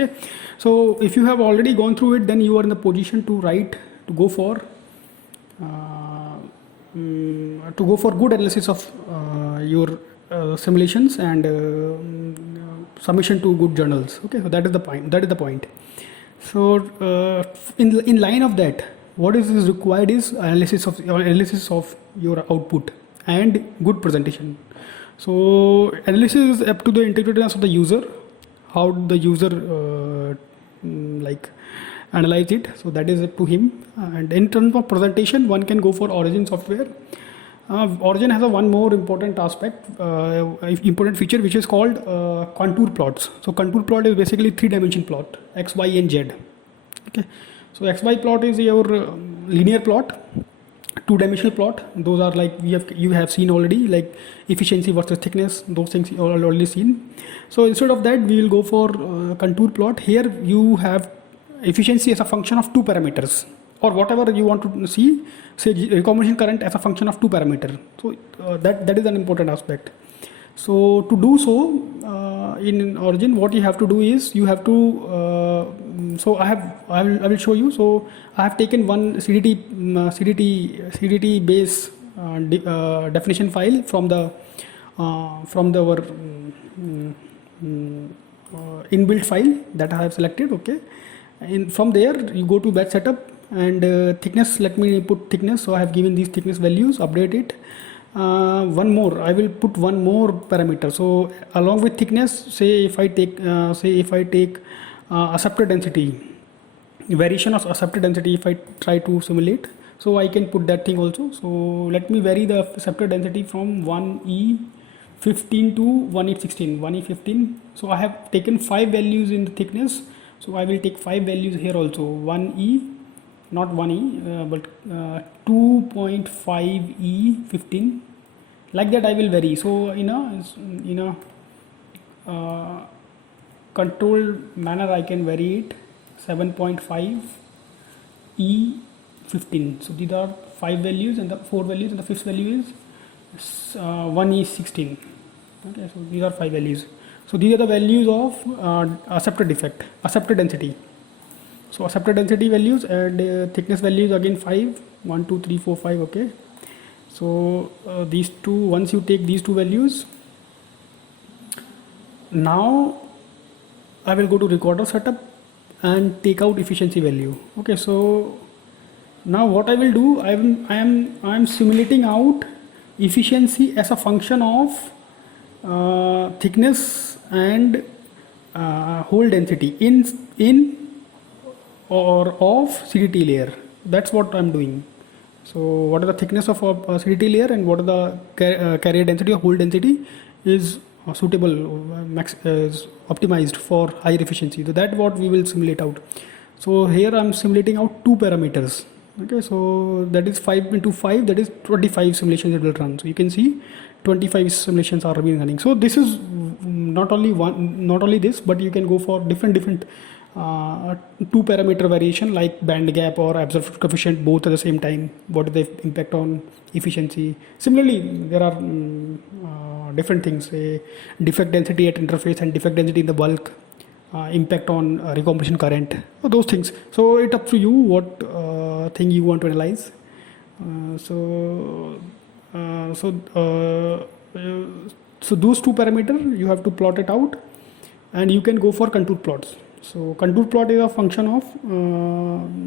Okay, so if you have already gone through it, then you are in the position to go for good analysis of your simulations and submission to good journals. Okay, so that is the point. So in line of that, what is required is analysis of your output and good presentation. So analysis is up to the intelligence of the user, how the user like analyze it. So that is up to him. And in terms of presentation, one can go for Origin software. Origin has a one more important aspect, important feature, which is called contour plots. So contour plot is basically 3-dimension plot, x, y, and z. Okay, so xy plot is your linear plot. 2-dimensional plot, those are like you have seen already, like efficiency versus thickness, those things you all already seen. So instead of that, we will go for contour plot. Here you have efficiency as a function of 2 parameters, or whatever you want to see, say recombination current as a function of 2 parameters. So that is an important aspect. So to do so in Origin, what you have to do is you have to so I will show you. So I have taken one CDT base definition file from our inbuilt file that I have selected. Okay, and from there you go to batch setup and thickness. Let me put thickness. So I have given these thickness values, update it. One more, I will put one more parameter. So along with thickness, say if I take acceptor density, variation of acceptor density, if I try to simulate, so I can put that thing also. So let me vary the acceptor density from 1E15 to 1E16, 1E15. So I have taken 5 values in the thickness, so I will take 5 values here also. 1E, not 1E, but 2.5E15, like that I will vary. So in a controlled manner I can vary it. 7.5 E15. So these are 5 values and the 4 values, and the fifth value is 1E16. Okay, so these are 5 values. So these are the values of acceptor density. So acceptor density values and thickness values again 5, 1, 2, 3, 4, 5. Okay, so these two, once you take these two values, now I will go to recorder setup and take out efficiency value. Okay, so now what I will do, I am simulating out efficiency as a function of thickness and hole density in or of CDT layer. That's what I'm doing. So what is the thickness of a CDT layer and what is the carrier density or hole density is suitable, is optimized for higher efficiency. So that's what we will simulate out. So here I'm simulating out 2 parameters. Okay, so that is 5 into 5, that is 25 simulations it will run. So you can see 25 simulations are being running. So this is not only this, but you can go for different 2 parameter variation like band gap or absorption coefficient, both at the same time. What is the impact on efficiency? Similarly, there are different things, say defect density at interface and defect density in the bulk, impact on recombination current, those things. So it's up to you what thing you want to analyze. So those 2 parameters you have to plot it out, and you can go for contour plots. So contour plot is a function of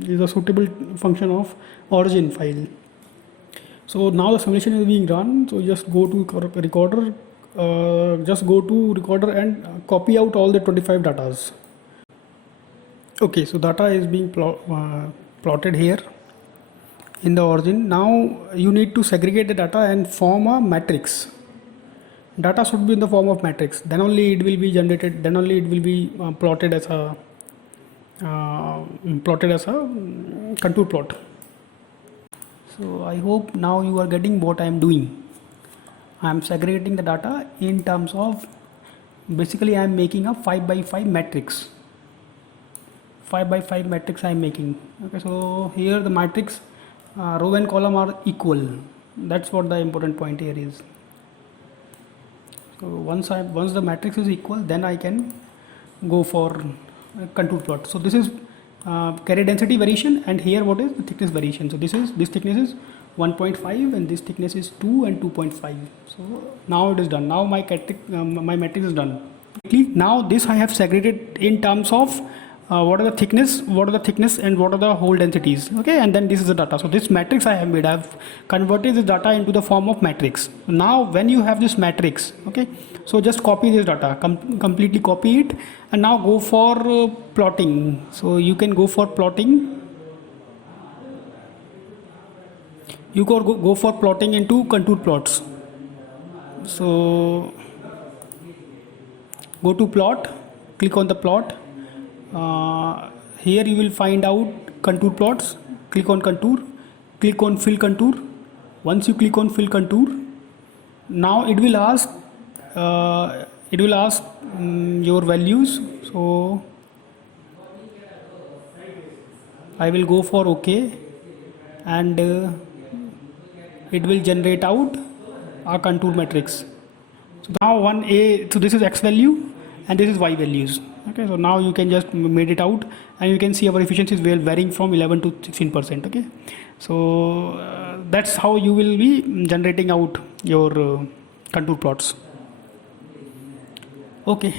is a suitable function of Origin file. So now the simulation is being run. So just go to recorder, and copy out all the 25 datas. Okay, so data is being plotted here in the Origin. Now you need to segregate the data and form a matrix. Data should be in the form of matrix, then only it will be generated, then only it will be plotted as a contour plot. So I hope now you are getting what I am doing. I am segregating the data in terms of, basically I am making a 5 by 5 matrix. 5 by 5 matrix I am making. Okay, so here the matrix row and column are equal. That's what the important point here is. So once the matrix is equal, then I can go for contour plot. So this is carrier density variation, and here what is the thickness variation. So this thickness is 1.5 and this thickness is 2 and 2.5. So now it is done. Now my matrix is done. Now this I have segregated in terms of what are the thickness, and what are the hole densities. Okay, and then this is the data. So this matrix I have made, I have converted this data into the form of matrix. Now when you have this matrix, okay, so just copy this data, completely copy it, and now go for plotting. So you can go for plotting. You go for plotting into contour plots. So go to plot, click on the plot. Here you will find out contour plots. Click on contour, click on fill contour. Once you click on fill contour, now it will ask your values. So I will go for OK, and it will generate out our contour matrix. So now so this is x value and this is y values. Okay, so now you can just made it out, and you can see our efficiency is varying from 11 to 16%. Okay, so that's how you will be generating out your contour plots. Okay.